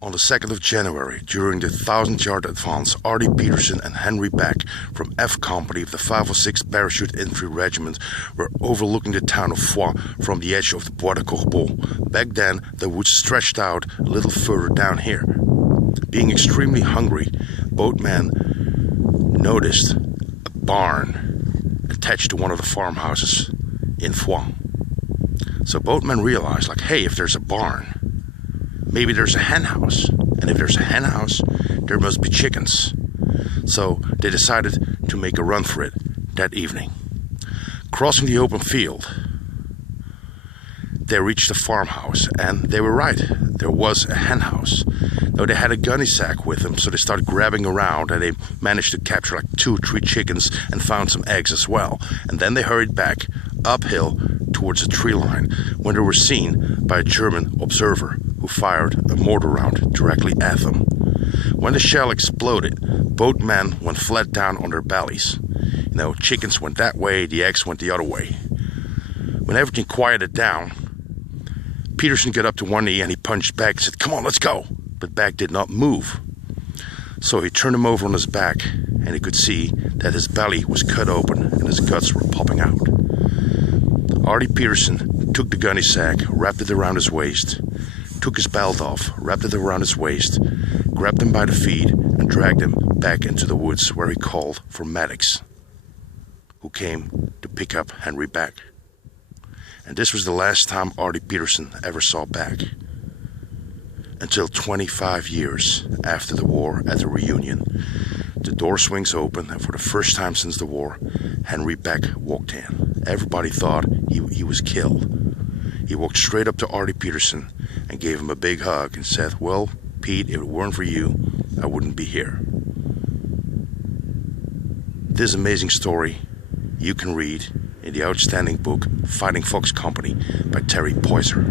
On the 2nd of January, during the 1,000-yard advance, Artie Peterson and Henry Beck from F Company of the 506th Parachute Infantry Regiment were overlooking the town of Foix from the edge of the Bois de Corbeau. Back then, the woods stretched out a little further down here. Being extremely hungry, boatman noticed a barn attached to one of the farmhouses in Foix. So boatman realized, like, hey, if there's a barn, maybe there's a hen house, and if there's a hen house, there must be chickens. So they decided to make a run for it that evening. Crossing the open field, they reached the farmhouse, and they were right. There was a hen house. Now they had a gunny sack with them, so they started grabbing around, and they managed to capture like 2 or 3 chickens and found some eggs as well. And then they hurried back uphill towards the tree line when they were seen by a German observer who fired a mortar round directly at them. When the shell exploded, both men went flat down on their bellies. Chickens went that way, the eggs went the other way. When everything quieted down, Peterson got up to one knee and he punched Beck and said, "Come on, let's go." But Beck did not move. So he turned him over on his back, and he could see that his belly was cut open and his guts were popping out. Artie Peterson took the gunny sack, wrapped it around his waist, took his belt off, wrapped it around his waist, grabbed him by the feet, and dragged him back into the woods, where he called for medics, who came to pick up Henry Beck. And this was the last time Artie Peterson ever saw Beck, until 25 years after the war at the reunion. The door swings open, and for the first time since the war, Henry Beck walked in. Everybody thought he was killed. He walked straight up to Artie Peterson and gave him a big hug and said, "Well, Pete, if it weren't for you, I wouldn't be here." This amazing story you can read in the outstanding book Fighting Fox Company by Terry Poyser.